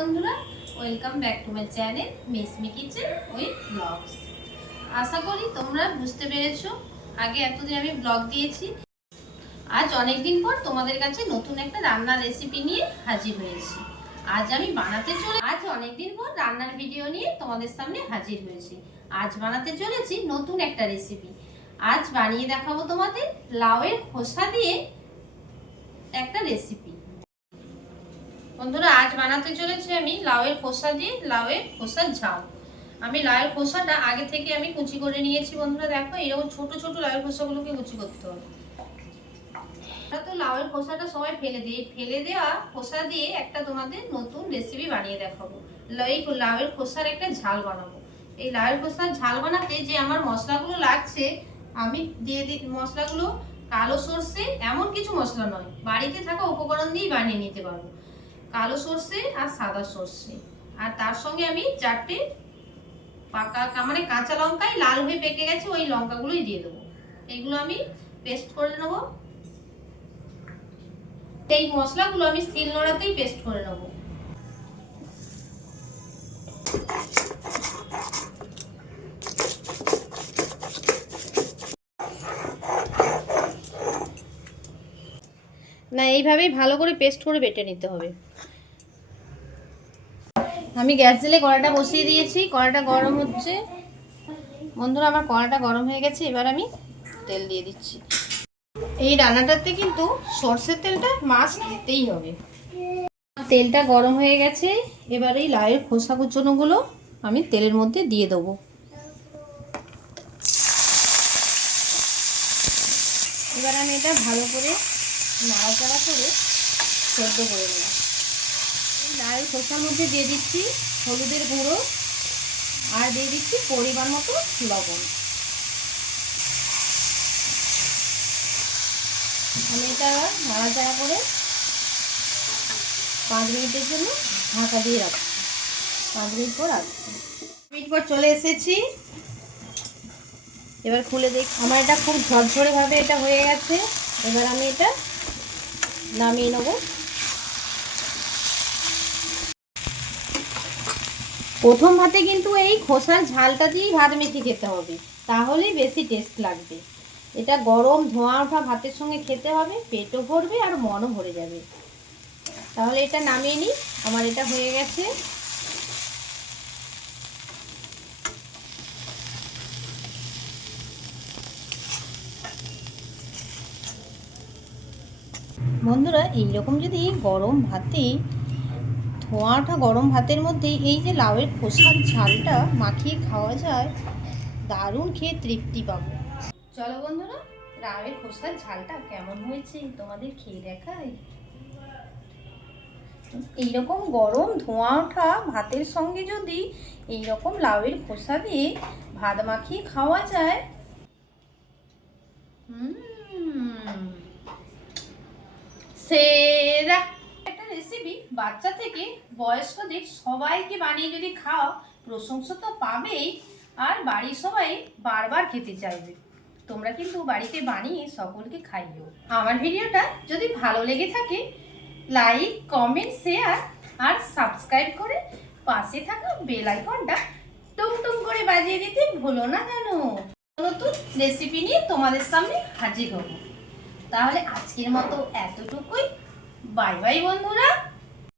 বন্ধুরা welcome back to my channel Mishmi kitchen with blogs আশা করি তোমরা বুঝতে পেরেছ, আগে এতদিন আমি ব্লগ দিয়েছি। আজ অনেক দিন পর তোমাদের কাছে নতুন একটা রান্নার রেসিপি নিয়ে হাজির হয়েছি। আজ আমি বানাতে চলে আজ অনেক দিন পর রান্নার ভিডিও নিয়ে তোমাদের সামনে হাজির হয়েছি। আজ বানাতে চলেছি নতুন একটা রেসিপি আজ বানিয়ে দেখাবো তোমাদের লাউয়ের খোসা দিয়ে একটা রেসিপি বন্ধুরা, আজ বানাতে চলেছি আমি লাউয়ের খোসা দিয়ে লাউয়ের খোসার ঝাল। আমি লাউয়ের খোসাটা আগে থেকে আমি কুচি করে নিয়েছি বন্ধুরা, দেখো এরকম ছোট ছোট লাউয়ের খোসাগুলোকে কুচি করতে হবে। তো লাউয়ের খোসাটা সবাই ফেলে দিই। ফেলে দেওয়া খোসা দিয়ে একটা তোমাদের নতুন রেসিপি বানিয়ে দেখাবো। এই লাউয়ের খোসার একটা ঝাল বানাবো। এই লাউয়ের খোসার ঝাল বানাতে যে আমার মশলাগুলো লাগছে, আমি দিয়ে দিই মশলাগুলো কালো সর্ষে এমন কিছু মশলা নয়, বাড়িতে থাকা উপকরণ দিয়েই বানিয়ে নিতে পারব। কালো সর্ষে আর সাদা সর্ষে। আর তার সঙ্গে আমি চারটে পাকা মানে কাঁচা লঙ্কাই লাল হয়ে পেকে গেছে, ওই লঙ্কাগুলোই দিয়ে দেবো। এইগুলো আমি পেস্ট করে নেব। এই মশলাগুলো আমি শিল নোড়াতেই পেস্ট করে নেব। না, এইভাবেই ভালো করে পেস্ট করে বেটে নিতে হবে। আমি গ্যাস জেলে কড়াটা বসিয়ে দিয়েছি কড়াটা গরম হচ্ছে। বন্ধুরা, আমার কড়াটা গরম হয়ে গেছে, এবার আমি তেল দিয়ে দিচ্ছি। এই রান্নাটাতে কিন্তু সর্ষের তেলটা মাছ দিতেই হবে। তেলটা গরম হয়ে গেছে, এবার এই লাইয়ের খোসা কুচনোগুলো আমি তেলের মধ্যে দিয়ে দেবো। এবার আমি এটা ভালো করে নাড়াচাড়া করে সেদ্ধ করে নেব। এই লাল খোসার মধ্যে দিয়ে দিচ্ছি হলুদের গুঁড়ো আর দিয়ে দিচ্ছি পরিমাণ মতো লবণ। আমি এটা আবার নাড়াচাড়া করে পাঁচ মিনিটের জন্য ঢাকা দিয়ে রাখছি। পাঁচ মিনিট পর রাখছি মিনিট পর চলে এসেছি। এবার খুলে দেখ, আমার এটা খুব ঝরঝরে ভাবে এটা হয়ে গেছে। এবার আমি এটা নামিয়ে নেব। প্রথম ভাতে কিন্তু এই খোসার ঝালটা দিয়েই ভাত মেখে খেতে হবে। তাহলেই বেশি টেস্ট লাগবে। এটা গরম ধোঁয়া ওঠা ভাতের সঙ্গে খেতে হবে, পেটও ভরবে আর মনও ভরে যাবে। তাহলে এটা নামিয়ে নিই। আমার এটা হয়ে গেছে। বন্ধুরা, এইরকম যদি গরম ভাতে ধোঁয়া ওঠা গরম ভাতের মধ্যে এই যে লাউয়ের খোসার ঝালটা মাখিয়ে খাওয়া যায়, দারুণ খেয়ে তৃপ্তি পাবো। চলো বন্ধুরা, লাউয়ের খোসার ঝালটা কেমন হয়েছে তোমাদের খেয়ে দেখাই। এইরকম গরম ধোঁয়া ওঠা ভাতের সঙ্গে যদি এইরকম লাউয়ের খোসা দিয়ে ভাত মাখিয়ে খাওয়া যায় হুম সেরা একটা রেসিপি বাচ্চা থেকে বয়স্কদের সবাইকে বানিয়ে যদি খাও, প্রশংসা তো পাবেই। আর বাড়ির সবাই বারবার খেতে চাইবে। তোমরা কিন্তু বাড়িতে বানিয়ে সকলকে খাইও। আমার ভিডিওটা যদি ভালো লেগে থাকে, লাইক, কমেন্ট, শেয়ার আর সাবস্ক্রাইব করে পাশে থাকা বেল আইকনটা টুম করে বাজিয়ে দিতে ভুলো না কেন? নতুন রেসিপি নিয়ে তোমাদের সামনে হাজির হব। তাহলে আজকের মতো এতটুকুই। বাই বাই বন্ধুরা।